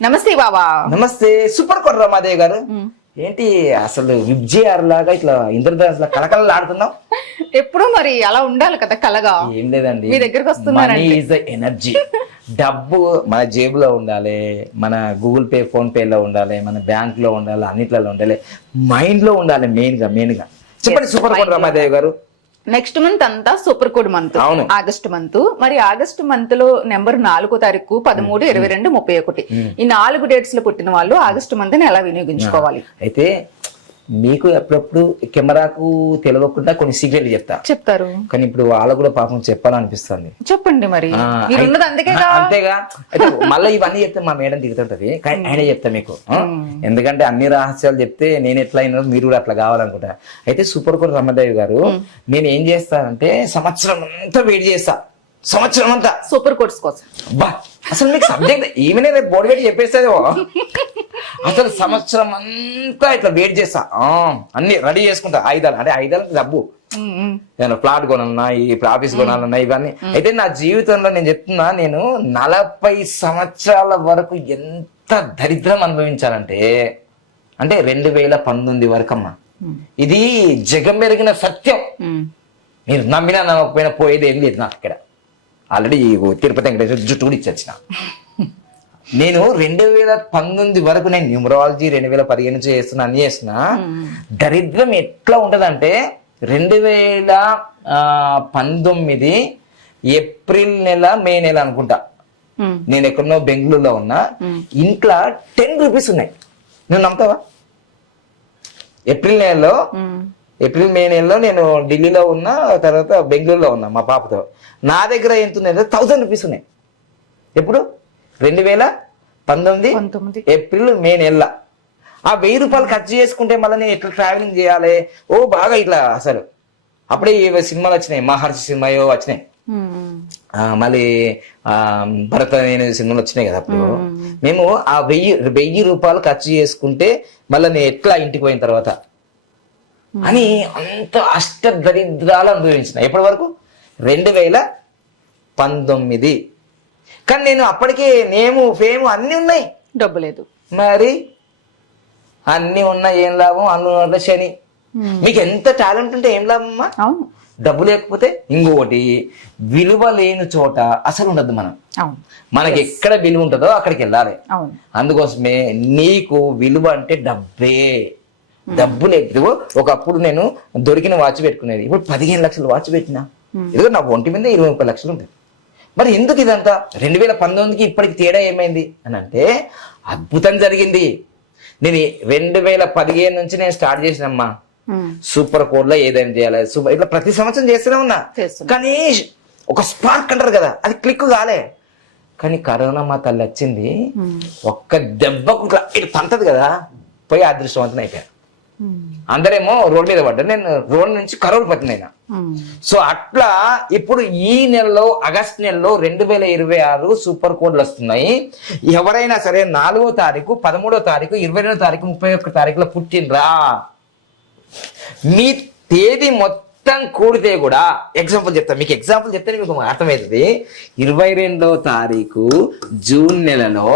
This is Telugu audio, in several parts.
నమస్తే బాబా. నమస్తే. సూపర్ కొట్రా మాదేవ్ గారు. ఏంటి అసలు విబ్జిఆర్ లాగా ఇట్లా ఇంద్రధనుస్ లా కలకలలు ఆడుతున్నావు? ఎప్పుడు మరి అలా ఉండాలి కదా కలగా. ఏం లేదండి, మీ దగ్గరకు వస్తున్నారంటే మనీ ఈజ్ ద ఎనర్జీ. డబ్బు మన జేబులో ఉండాలి, మన గూగుల్ పే ఫోన్ పే లో ఉండాలి, మన బ్యాంక్ లో ఉండాలి, అన్నిట్లలో ఉండాలి, మైండ్ లో ఉండాలి మెయిన్ గా. చెప్పండి సూపర్ కొట్రా మాదేవ్ గారు. నెక్స్ట్ మంత్ అంతా super code month, August month. మరి ఆగస్ట్ మంత్ లో నెంబర్ 4వ తారీఖు 13, 22, 31 ఈ 4 డేట్స్ లో పుట్టిన వాళ్ళు ఆగస్ట్ మంత్ ని ఎలా వినియోగించుకోవాలి? అయితే మీకు ఎప్పుడప్పుడు కెమెరాకు తెలియకుండా కొన్ని సీక్రెట్లు చెప్తారు, కానీ ఇప్పుడు వాళ్ళకు కూడా పాపం చెప్పాలనిపిస్తుంది. చెప్పండి మరి. అంతేగా. అయితే మళ్ళీ ఇవన్నీ చెప్తే మా మేడం దిగుతుంటది, కానీ నేనే చెప్తా మీకు. ఎందుకంటే అన్ని రహస్యాలు చెప్తే నేను ఎట్లా అయినా మీరు కూడా అట్లా కావాలనుకుంటా. అయితే సూపర్ కోడ్ రమదేవి గారు, నేను ఏం చేస్తానంటే సంవత్సరం అంతా వెయిట్ చేస్తా, సంవత్సరం అంతా సూపర్ కోడ్స్ కోసం. బా అసలు మీకు సబ్జెక్ట్ ఈమెనే రేపు బోర్డు పెట్టి చెప్పేస్తుంది. అసలు సంవత్సరం అంతా ఇట్లా వెయిట్ చేస్తా, అన్ని రెడీ చేసుకుంటా. ఆయుధాలు అంటే ఆయుధాలకు డబ్బు, నేను ప్లాట్ కొనాలన్నా, ఇప్పుడు ఆఫీస్ కొనాలన్నా, ఇవన్నీ. అయితే నా జీవితంలో నేను చెప్తున్నా, నేను 40 సంవత్సరాల వరకు ఎంత దరిద్రం అనుభవించాలంటే, అంటే 2019 వరకు అమ్మా. ఇది జగం మెరిగిన సత్యం. మీరు నమ్మినా నమ్మకపోయినా పోయేది ఏం లేదు నాకు ఇక్కడ. ఆల్రెడీ తిరుపతి వెంకటేశ్వర జుట్టు కూడా ఇచ్చొచ్చిన. నేను 2019 వరకు నేను న్యూమరాలజీ 2015 నుంచి చేస్తున్నా, అన్ని చేస్తున్నా. దరిద్రం ఎట్లా ఉంటదంటే 2019 ఏప్రిల్ నెల, మే నెల అనుకుంటా, నేను ఎక్కడో బెంగళూరులో ఉన్నా. ఇంట్లో 10 రూపీస్ ఉన్నాయి. నువ్వు నమ్ముతావా? ఏప్రిల్ మే నెలలో నేను ఢిల్లీలో ఉన్నా, తర్వాత బెంగళూరులో ఉన్నా మా పాపతో. నా దగ్గర ఎంత ఉన్నాయి? 1000 రూపీస్ ఉన్నాయి. ఎప్పుడు? 2019 ఏప్రిల్ మే నెల. ఆ 1000 రూపాయలు ఖర్చు చేసుకుంటే మళ్ళీ నేను ఎట్లా ట్రావెలింగ్ చేయాలి? ఓ బాగా ఇట్లా అసలు అప్పుడే సినిమాలు వచ్చినాయి, మహర్షి సినిమాయో వచ్చినాయి, మళ్ళీ భరత నేను సినిమాలు వచ్చినాయి కదా. అప్పుడు మేము ఆ 1000 రూపాయలు ఖర్చు చేసుకుంటే మళ్ళీ నేను ఎట్లా ఇంటికి పోయిన తర్వాత అని అంత అష్ట దరిద్రాలు అనుభవించిన. ఎప్పటి వరకు? 2019. కానీ నేను అప్పటికే నేము ఫేము అన్ని ఉన్నాయి, డబ్బు లేదు. మరి అన్ని ఉన్నా ఏం లాభం? అన్ను శని. మీకు ఎంత టాలెంట్ ఉంటే ఏం లాభం అమ్మా? డబ్బు లేకపోతే. ఇంకొకటి, విలువ లేని చోట అసలు ఉండదు. మనకి ఎక్కడ విలువ ఉంటుందో అక్కడికి వెళ్ళాలి. అందుకోసమే నీకు విలువ అంటే డబ్బే. డబ్బు లేదు. ఒకప్పుడు నేను దొరికిన వాచ్ పెట్టుకునేది, ఇప్పుడు 15 లక్షలు వాచ్ పెట్టినా. ఇదిగో నా ఒంటి మీద 20-30 లక్షలు ఉంటుంది. మరి ఎందుకు ఇదంతా? 2019కి ఇప్పటికి తేడా ఏమైంది అని అంటే, అద్భుతం జరిగింది. నేను 2015 నుంచి నేను స్టార్ట్ చేసినమ్మా. సూపర్ కోడ్ లో ఏదైనా చేయాలి, సూపర్ ఇట్లా ప్రతి సంవత్సరం చేస్తూనే ఉన్నా. కానీ ఒక స్పార్క్ అంటారు కదా, అది క్లిక్ కాలే. కానీ కరోనా మా తల్లి వచ్చింది, ఒక్క దెబ్బకు ఇట్లా తంతది కదా, పోయి అదృష్టవంతం అయిపోయా. అందరేమో రోడ్ మీద పడ్డారు, నేను రోడ్ నుంచి కరోడ్పతిని అయినా. సో అట్లా ఇప్పుడు ఈ నెలలో, ఆగస్ట్ నెలలో 2026 సూపర్ కోడ్లు వస్తున్నాయి. ఎవరైనా సరే 4వ తారీఖు, 13వ తారీఖు, 22వ తారీఖు, 31వ తారీఖులో పుట్టినరా, మీ తేదీ మొత్తం కూడితే కూడా, ఎగ్జాంపుల్ చెప్తా మీకు, ఎగ్జాంపుల్ చెప్తే మీకు అర్థమవుతుంది. 22వ తారీఖు జూన్ నెలలో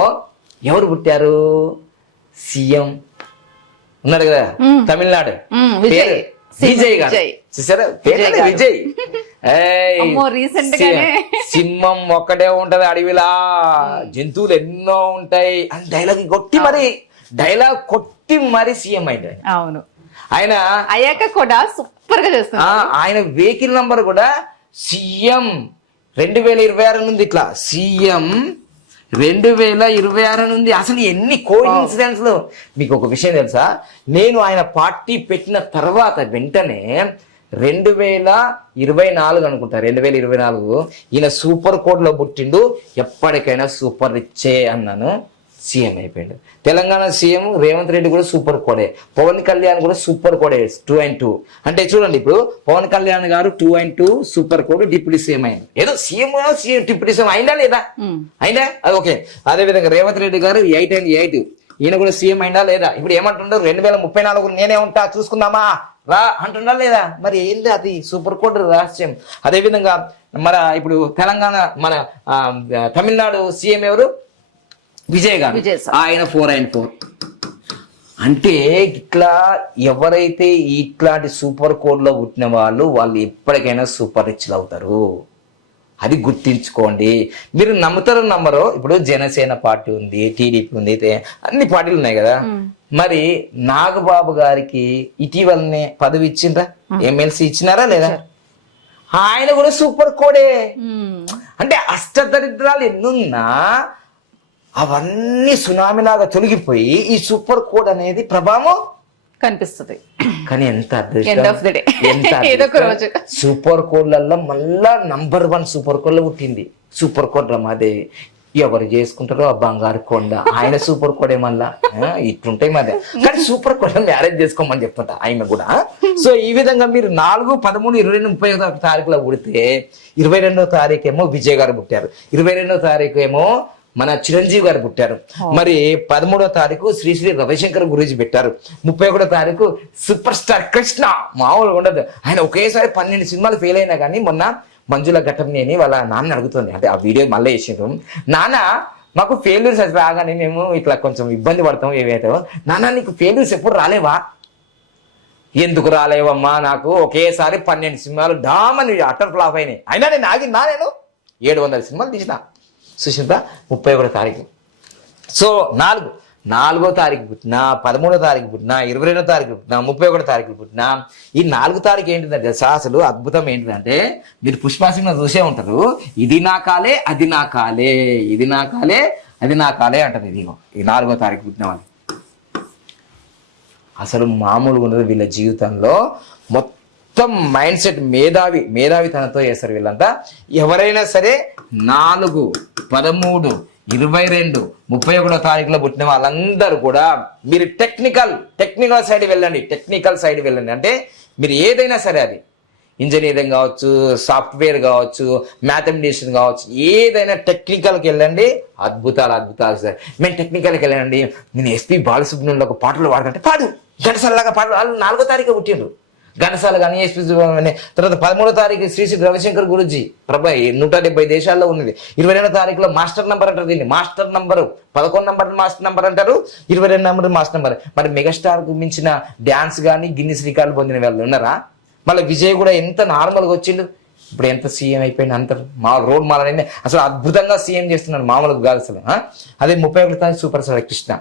ఎవరు పుట్టారు? సీఎం ఉన్నాడు కదా, తమిళనాడు, విజయ్ గారు. చూసారా? విజయ్. సింహం ఒక్కటే ఉంటది అడవిలా, జంతువులు ఎన్నో ఉంటాయి అని డైలాగ్ కొట్టి మరి సీఎం అయింది. అవును, ఆయన అయ్యాక కూడా సూపర్ గా చేస్తున్నా. ఆయన వెహికల్ నంబర్ కూడా సీఎం 2026 నుండి ఇట్లా సీఎం 2026 నుండి. అసలు ఎన్ని కోఇన్సిడెన్స్ లో. మీకు ఒక విషయం తెలుసా? నేను ఆయన పార్టీ పెట్టిన తర్వాత వెంటనే 2024 అనుకుంటా, 2024 ఈయన సూపర్ కోడ్ లో పుట్టిండు. ఎప్పటికైనా సూపర్ రిచ్చే అన్నాను, సీఎం అయిపోయాడు. తెలంగాణ సీఎం రేవంత్ రెడ్డి కూడా సూపర్ కోడే, పవన్ కళ్యాణ్ కూడా సూపర్ కోడే 2&2. అంటే చూడండి, ఇప్పుడు పవన్ కళ్యాణ్ గారు 2&2 సూపర్ కోడ్, డిప్యూటీ సీఎం అయింది. ఏదో సీఎం డిప్యూటీ సీఎం అయిందా లేదా? అయిందా? అది ఓకే. అదే విధంగా రేవంత్ రెడ్డి గారు 8 ఈయన కూడా సీఎం అయిందా లేదా? ఇప్పుడు ఏమంటున్నారు? 2034 నేనే ఉంటా చూసుకుందామా రా అంటున్నా లేదా? మరి ఏంది అది? సూపర్ కోడ్ రహస్యం. అదే విధంగా మన ఇప్పుడు తెలంగాణ, మన తమిళనాడు సీఎం ఎవరు? విజయ్ గారు విజయ్ సార్. ఆయన 4 అంటే ఇట్లా ఎవరైతే ఇట్లాంటి సూపర్ కోడ్ లో పుట్టిన వాళ్ళు ఎప్పటికైనా సూపర్ రిచ్లు అవుతారు. అది గుర్తించుకోండి. మీరు నమ్ముతారో నమ్మరో, ఇప్పుడు జనసేన పార్టీ ఉంది, టీడీపీ ఉంది, అయితే అన్ని పార్టీలు ఉన్నాయి కదా. మరి నాగబాబు గారికి ఇటీవలనే పదవి ఇచ్చిండ్రా, ఎమ్మెల్సీ ఇచ్చినారా లేదా? ఆయన కూడా సూపర్ కోడే. అంటే అష్టదరిద్రాలు ఎన్నున్నా అవన్నీ సునామీలాగా తొలగిపోయి ఈ సూపర్ కోడ్ అనేది ప్రభావం కనిపిస్తుంది. కానీ ఎంత End of the day. ఏదో ఒక రోజు. సూపర్ కోడ్లలో మళ్ళా నంబర్ 1 సూపర్ కోడ్ లో పుట్టింది సూపర్ కోడ్ రమాదేవి. ఎవరు చేసుకుంటారో ఆ బంగారు కొండ, ఆయన సూపర్ కోడే మళ్ళా ఇట్లుంటాయి మధ్య. కానీ సూపర్ కోడ్ మ్యారేజ్ చేసుకోమని చెప్తుంటా ఆయన కూడా. సో ఈ విధంగా మీరు 4, 13, 22, 31 తారీఖులో పుడితే 22వ తారీఖు ఏమో విజయ్ గారు పుట్టారు, 22వ తారీఖు ఏమో మన చిరంజీవి గారు పుట్టారు, మరి 13వ తారీఖు శ్రీ రవిశంకర్ గురించి పెట్టారు, 31వ తారీఖు సూపర్ స్టార్ కృష్ణ. మామూలుగా ఉండదు. ఆయన ఒకేసారి 12 సినిమాలు ఫెయిల్ అయినా కానీ మొన్న మంజుల ఘటంనేని వాళ్ళ నాన్న అడుగుతుంది, అంటే ఆ వీడియో మళ్ళీ వేసారు, నాన్న మాకు ఫెయిల్యూర్స్ రాగానే మేము ఇట్లా కొంచెం ఇబ్బంది పడతాం, ఏవైతే నాన్న నీకు ఫెయిల్యూర్స్ ఎప్పుడు రాలేవా? ఎందుకు రాలేవమ్మా, నాకు ఒకేసారి 12 సినిమాలు డామని అటర్ ఫ్లాప్ అయినాయి, అయినా నేను ఆగినా, నేను 700 సినిమాలు తీసిన. సుశీత 31వ తారీఖు. సో 4వ తారీఖు పుట్టినా, 13వ తారీఖు పుట్టినా, 22వ తారీఖు పుట్టినా, 31వ తారీఖు పుట్టినా, ఈ 4 తారీఖు ఏంటిదంటే అసలు అద్భుతం ఏంటిదంటే, మీరు పుష్ప సినిమా చూసే ఉంటారు, ఇది నా కాలే అది నా కాలే, ఇది నా కాలే అది నా కాలే అంటారు. ఇదిగో ఈ 4వ తారీఖు పుట్టిన వాళ్ళు అసలు మామూలుగా ఉండదు. వీళ్ళ జీవితంలో మొత్తం మైండ్ సెట్ మేధావితనంతో చేస్తారు వీళ్ళంతా. ఎవరైనా సరే 4, 13, 22, 31వ తారీఖులో పుట్టిన వాళ్ళందరూ కూడా మీరు టెక్నికల్ సైడ్ వెళ్ళండి. టెక్నికల్ సైడ్ వెళ్ళండి అంటే మీరు ఏదైనా సరే, అది ఇంజనీరింగ్ కావచ్చు, సాఫ్ట్వేర్ కావచ్చు, మ్యాథమెటిషియన్ కావచ్చు, ఏదైనా టెక్నికల్కి వెళ్ళండి. అద్భుతాలు సార్. మేము టెక్నికల్కి వెళ్ళండి. నేను ఎస్పి బాలసుబ్రహ్మణ్యంలో ఒక పాటలు పాడుతుంటే పాడు, ఘంటసాలలాగా పాడు. వాళ్ళు 4వ తారీఖు పుట్టిండ్రు, ఘంటసాల కానీ ఎస్పి. తర్వాత 13వ తారీఖు శ్రీ రవిశంకర్ గురుజీ ప్రభా 170 దేశాల్లో ఉన్నది. 22వ తారీఖులో మాస్టర్ నంబర్ అంటారు దీన్ని. Master number 11 number master number అంటారు, 22 నంబర్ మాస్టర్ నంబర్. మరి మెగాస్టార్ కు మించిన డాన్స్ కానీ గిన్నిస్ రికార్డు పొందిన వాళ్ళు ఉన్నారా? మళ్ళీ విజయ్ కూడా ఎంత నార్మల్గా వచ్చిండు, ఇప్పుడు ఎంత సీఎం అయిపోయింది, అంత రోడ్ మాలని అసలు అద్భుతంగా సీఎం చేస్తున్నాడు, మామూలుగా కాదు అసలు. అదే 31వ తారీఖు సూపర్ స్టార్ కృష్ణ.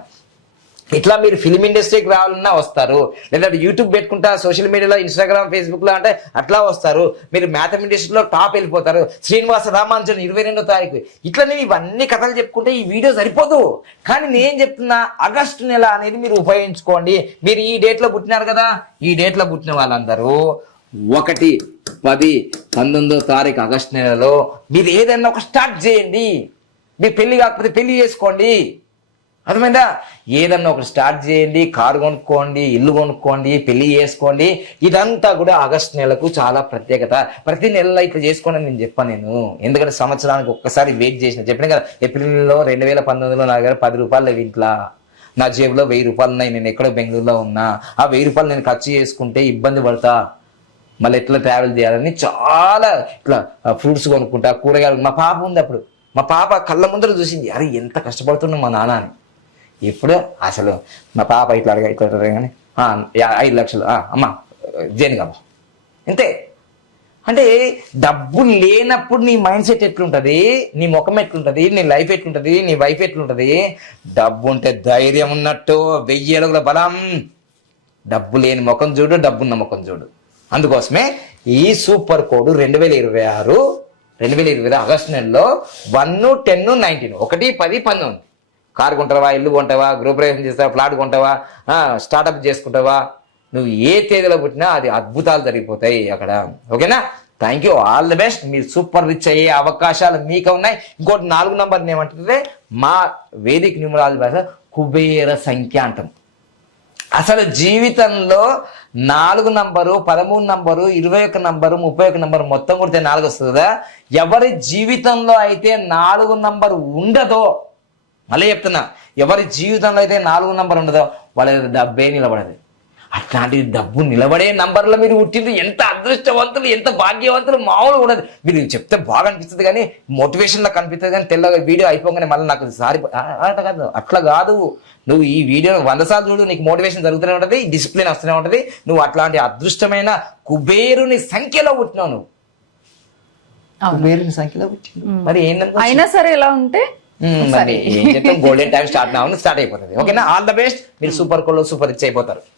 ఇట్లా మీరు ఫిలిం ఇండస్ట్రీకి రావాలన్నా వస్తారు, లేదంటే యూట్యూబ్ పెట్టుకుంటా సోషల్ మీడియాలో ఇన్స్టాగ్రామ్ ఫేస్బుక్ లో అంటే అట్లా వస్తారు. మీరు మ్యాథమెటిక్స్లో టాప్ వెళ్ళిపోతారు. శ్రీనివాస రామానుజన్ 22వ తారీఖు. ఇట్లా నేను ఇవన్నీ కథలు చెప్పుకుంటే ఈ వీడియో సరిపోదు. కానీ నేను చెప్తున్నా ఆగస్టు నెల అనేది మీరు ఉపయోగించుకోండి. మీరు ఈ డేట్లో పుట్టినారు కదా, ఈ డేట్లో పుట్టిన వాళ్ళందరూ 1, 10, 19వ తారీఖు ఆగస్టు నెలలో మీరు ఏదైనా ఒక స్టార్ట్ చేయండి. మీ పెళ్లి కాకపోతే పెళ్లి చేసుకోండి, అర్థమైందా? ఏదన్నా ఒకటి స్టార్ట్ చేయండి, కారు కొనుక్కోండి, ఇల్లు కొనుక్కోండి, పెళ్లి చేసుకోండి. ఇదంతా కూడా ఆగస్టు నెలకు చాలా ప్రత్యేకత. ప్రతి నెలలో ఇట్లా చేసుకోండి నేను చెప్పాను నేను, ఎందుకంటే సంవత్సరానికి ఒక్కసారి వెయిట్ చేసిన. చెప్పిన కదా, ఏప్రిల్లో 2019లో నా దగ్గర 10 రూపాయలు లేవు ఇంట్లో, నా జేబులో 1000 రూపాయలు ఉన్నాయి, నేను ఎక్కడో బెంగళూరులో ఉన్నా. ఆ 1000 రూపాయలు నేను ఖర్చు చేసుకుంటే ఇబ్బంది పడతా, మళ్ళీ ఎట్లా ట్రావెల్ చేయాలని చాలా ఇట్లా ఫ్రూట్స్ కొనుక్కుంటా, కూరగాయలు. మా పాప ఉంది అప్పుడు, మా పాప కళ్ళ ముందర చూసింది, అరే ఎంత కష్టపడుతున్నా మా నాన్న అని. ఇప్పుడు అసలు మా పాప ఇట్లా కానీ 5 లక్షలు అమ్మ జేనుగమ్మ అంతే. అంటే డబ్బు లేనప్పుడు నీ మైండ్ సెట్ ఎట్లుంటుంది, నీ ముఖం ఎట్లుంటుంది, నీ లైఫ్ ఎట్లుంటుంది, నీ వైఫ్ ఎట్లుంటుంది. డబ్బు ఉంటే ధైర్యం ఉన్నట్టు 1000 అడుగుల బలం. డబ్బు లేని ముఖం చూడు, డబ్బున్న ముఖం చూడు. అందుకోసమే ఈ సూపర్ కోడ్ 2020 ఆగస్టు నెలలో 1, 10, 19, 1, 10, 19. కారు కొంటావా, ఇల్లు కొంటావా, గృహప్రవేశం చేస్తావా, ఫ్లాట్ కొంటావా, స్టార్ట్అప్ చేసుకుంటావా, నువ్వు ఏ తేదీలో పుట్టినా అది అద్భుతాలు జరిగిపోతాయి అక్కడ. ఓకేనా? Thank you, all the best. మీరు సూపర్ రిచ్ అయ్యే అవకాశాలు మీకు ఉన్నాయి. ఇంకోటి 4 నంబర్ని ఏమంటుంటే మా వేదిక న్యూమరాలజీ భాష కుబేర సంఖ్య అంటాం. అసలు జీవితంలో 4 నంబరు, 13 నంబరు, 21 నంబరు, 31 నంబరు మొత్తం కొడితే 4 వస్తుంది కదా. ఎవరి జీవితంలో అయితే 4 నంబరు ఉండదో, మళ్ళీ చెప్తున్నా, ఎవరి జీవితంలో అయితే 4 నంబర్ ఉండదో వాళ్ళ డబ్బే నిలబడదు. అట్లాంటి డబ్బు నిలబడే నంబర్లో మీరు పుట్టింది ఎంత అదృష్టవంతులు, ఎంత భాగ్యవంతులు, మామూలు కూడా మీరు చెప్తే బాగా అనిపిస్తుంది కానీ మోటివేషన్ లా కనిపిస్తుంది కానీ తెల్లగా వీడియో అయిపోగానే మళ్ళీ నాకు సారి అట్లా కాదు. నువ్వు ఈ వీడియో 100 సార్లు చూడు, నీకు మోటివేషన్ జరుగుతూనే ఉంటది, డిసిప్లిన్ వస్తూనే ఉంటది. నువ్వు అట్లాంటి అదృష్టమైన కుబేరుని సంఖ్యలో పుట్టినావు. నువ్వు కుబేరుని సంఖ్యలో పుట్టినావు. మరి ఏంటంటే అయినా సరే ఎలా ఉంటే మరి ఏం చెప్తాం, గోల్డెన్ టైం స్టార్ట్ అయిపోతుంది. ఓకేనా, ఆల్ ద బెస్ట్. మీరు సూపర్ కోల్ సూపర్ రిచ్ అయిపోతారు.